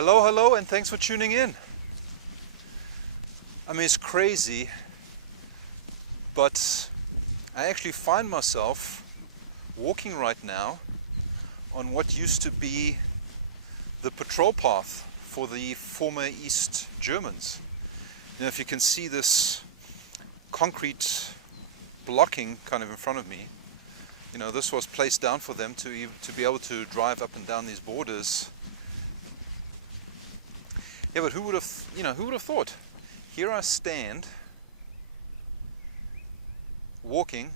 Hello, and thanks for tuning in. I mean, it's crazy, but I actually find myself walking right now on what used to be the patrol path for the former East Germans. You know, if you can see this concrete blocking kind of in front of me, you know, this was placed down for them to be able to drive up and down these borders. Yeah, but who would have thought? Here I stand, walking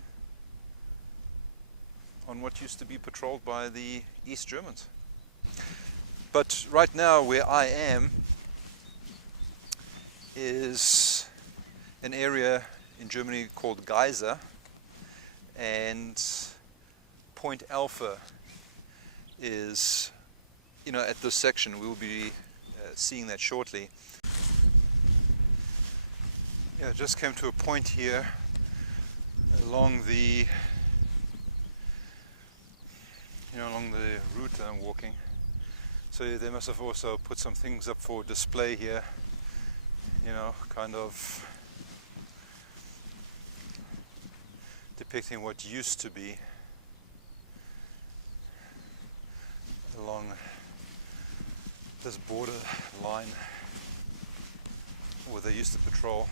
on what used to be patrolled by the East Germans. But right now, where I am is an area in Germany called Geisa, and Point Alpha is, at this section. We will be seeing that shortly. Yeah, I just came to a point here along the route that I'm walking. So they must have also put some things up for display here, kind of depicting what used to be along this border line where they used to patrol.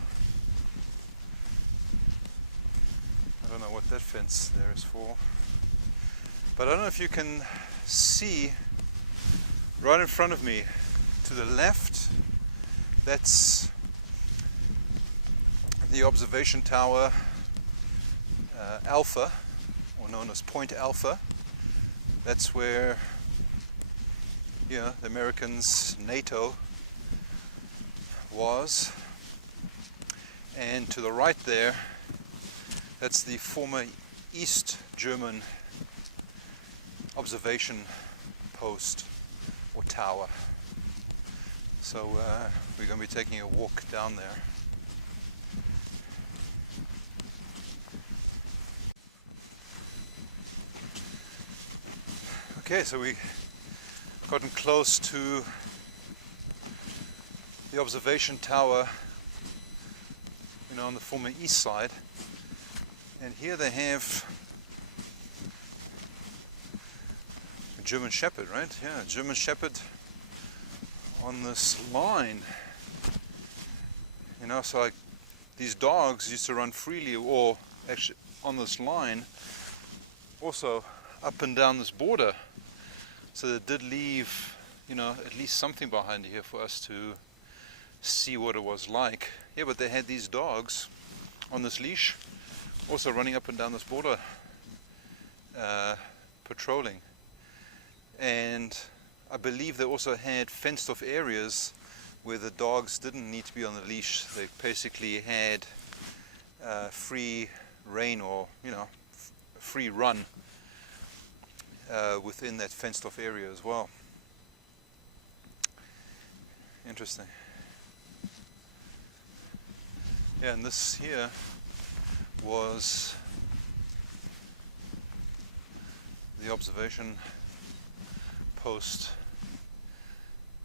I don't know what that fence there is for, but I don't know if you can see right in front of me to the left. That's the observation tower Alpha, or known as Point Alpha. That's where the Americans, NATO, was. And to the right there, that's the former East German observation post or tower. So we're going to be taking a walk down there. Okay, so we gotten close to the observation tower, on the former east side, and here they have a German Shepherd, right? Yeah, a German Shepherd on this line. So these dogs used to run freely, or actually on this line, also up and down this border. So they did leave, at least something behind here for us to see what it was like. Yeah, but they had these dogs on this leash, also running up and down this border, patrolling. And I believe they also had fenced off areas where the dogs didn't need to be on the leash. They basically had free rein, or free run within that fenced off area as well. Interesting. Yeah, and this here was the observation post.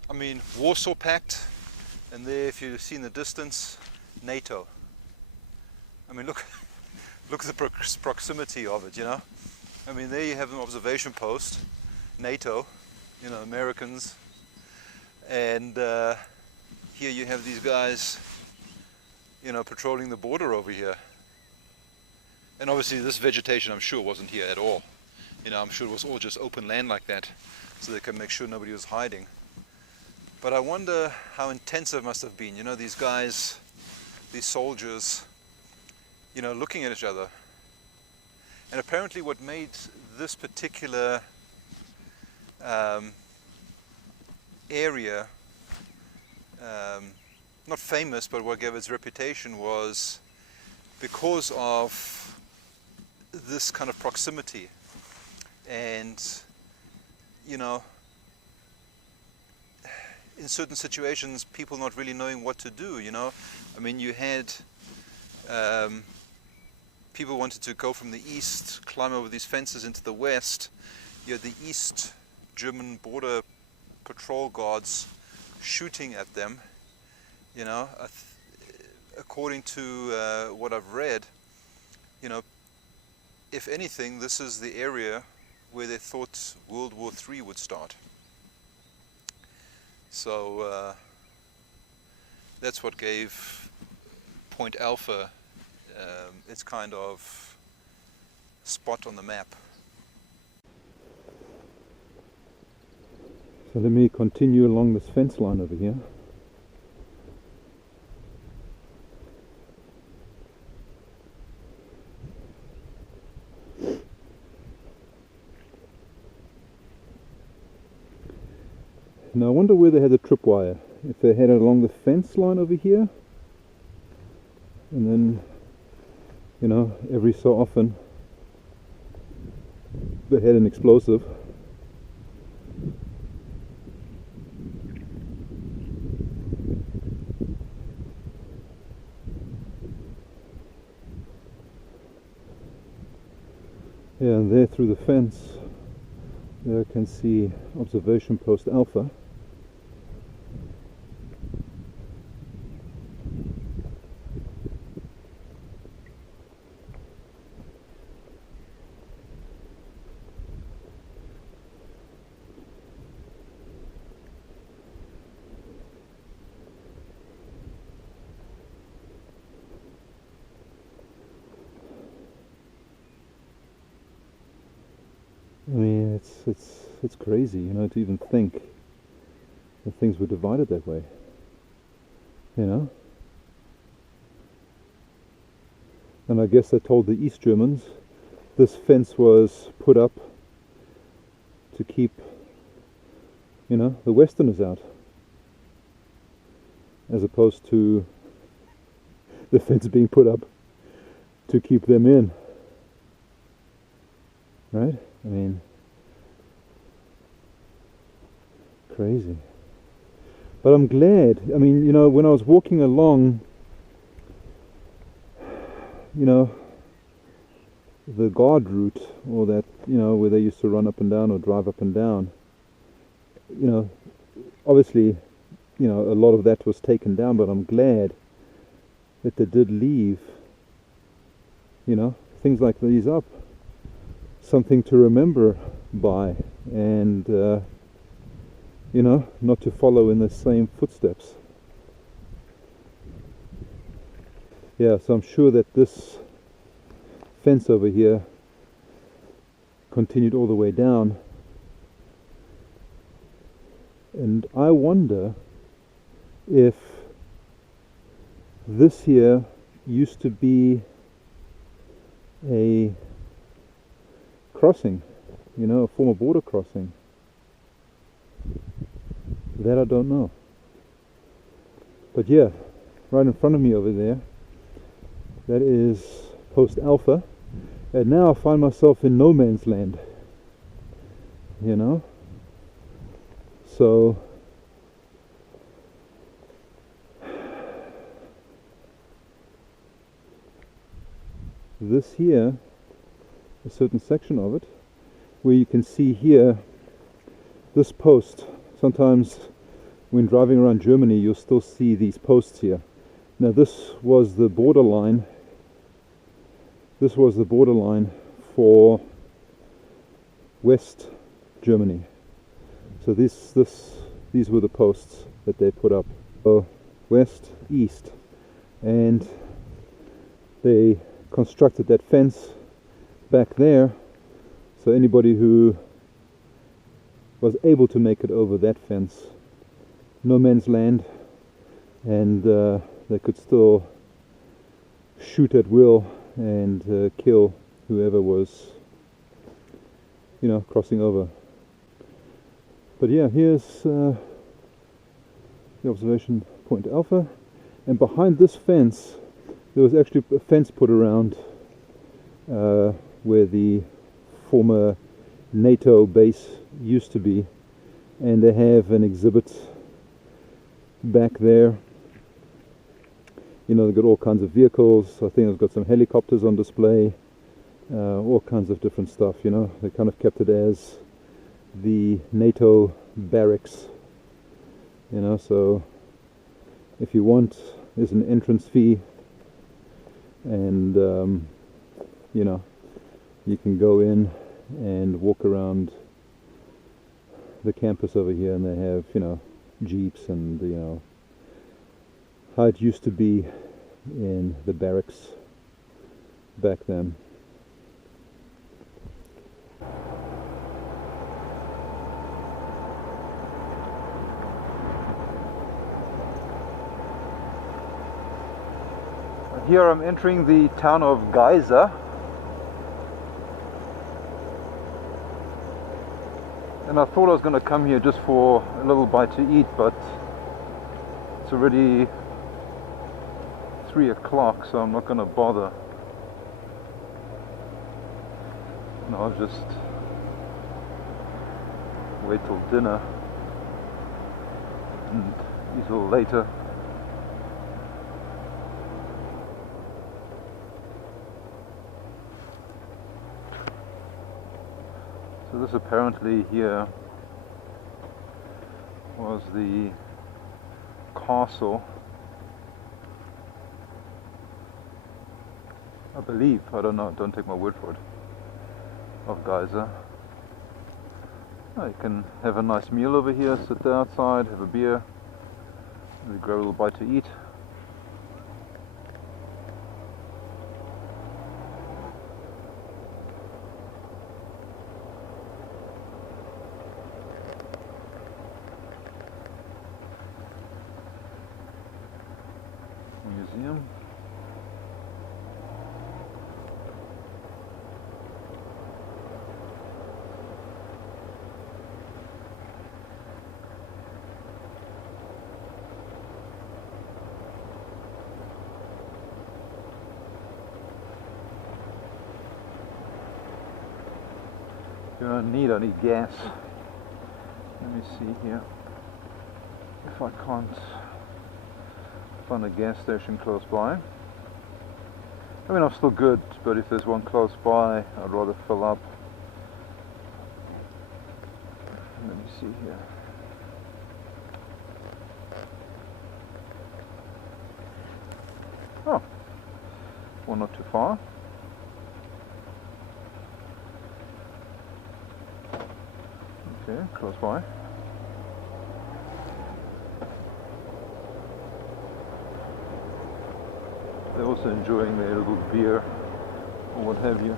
I mean, Warsaw Pact, and there, if you see in the distance, NATO. I mean, look at the proximity of it, I mean, there you have an observation post, NATO, Americans, and here you have these guys, patrolling the border over here. And obviously this vegetation, I'm sure, wasn't here at all. I'm sure it was all just open land like that, so they could make sure nobody was hiding. But I wonder how intense it must have been, these guys, these soldiers, looking at each other. And apparently what made this particular area not famous, but what gave its reputation, was because of this kind of proximity. And in certain situations, people not really knowing what to do, I mean, you had people wanted to go from the east, climb over these fences into the west. You had the East German border patrol guards shooting at them. You know, according to what I've read, you know, if anything, this is the area where they thought World War III would start. So that's what gave Point Alpha its kind of spot on the map. So let me continue along this fence line over here. Now I wonder where they had the tripwire. If they had it along the fence line over here, and then, you know, every so often they had an explosive. Yeah, and there through the fence, there I can see observation post Alpha. I mean, it's crazy, you know, to even think that things were divided that way, you know. And I guess they told the East Germans this fence was put up to keep, you know, the Westerners out, as opposed to the fence being put up to keep them in, right? I mean, crazy. But I'm glad. I mean, you know, when I was walking along, you know, the guard route, or that, you know, where they used to run up and down or drive up and down, you know, obviously, you know, a lot of that was taken down, but I'm glad that they did leave, you know, things like these up. Something to remember by, and you know, not to follow in the same footsteps. Yeah, so I'm sure that this fence over here continued all the way down, and I wonder if this here used to be a crossing, you know, a former border crossing. That I don't know. But yeah, right in front of me over there, that is post Alpha, and now I find myself in no man's land, you know. So this here, a certain section of it, where you can see here this post. Sometimes when driving around Germany you'll still see these posts here. Now this was the borderline. This was the borderline for West Germany. So these were the posts that they put up. So west, east, and they constructed that fence back there, so anybody who was able to make it over that fence, no man's land, and they could still shoot at will and kill whoever was, you know, crossing over. But yeah, here's the observation point Alpha, and behind this fence there was actually a fence put around where the former NATO base used to be, and they have an exhibit back there. You know, they've got all kinds of vehicles. I think they've got some helicopters on display, all kinds of different stuff, you know. They kind of kept it as the NATO barracks You know, so if you want, there's an entrance fee, and you know, you can go in and walk around the campus over here, and they have, you know, jeeps and, you know, how it used to be in the barracks back then. Here I'm entering the town of Geisa, and I thought I was going to come here just for a little bite to eat, but it's already 3 o'clock, so I'm not going to bother. No, I'll just wait till dinner and eat a little later. So this apparently here was the castle, I believe, I don't know, don't take my word for it, of Geisa. Oh, you can have a nice meal over here, sit there outside, have a beer, maybe grab a little bite to eat. Museum. You don't need any gas. Let me see here if I can't find a gas station close by. I mean, I'm still good, but if there's one close by, I'd rather fill up. Let me see here. Oh, well, not too far. Okay, close by. They're also enjoying their little beer or what have you.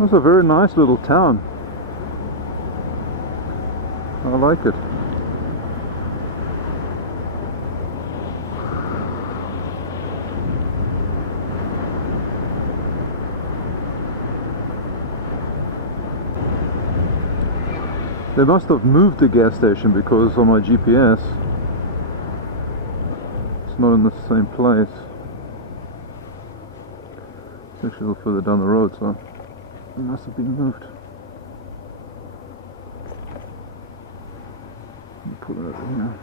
That's a very nice little town. I like it. They must have moved the gas station because on my GPS it's not in the same place. It's actually a little further down the road, so it must have been moved. Let me pull it over here.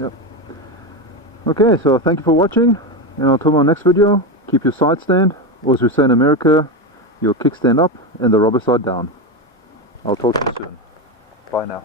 Yep. Okay, so thank you for watching, and until my next video, keep your side stand, or as we say in America, your kickstand up and the rubber side down. I'll talk to you soon. Bye now.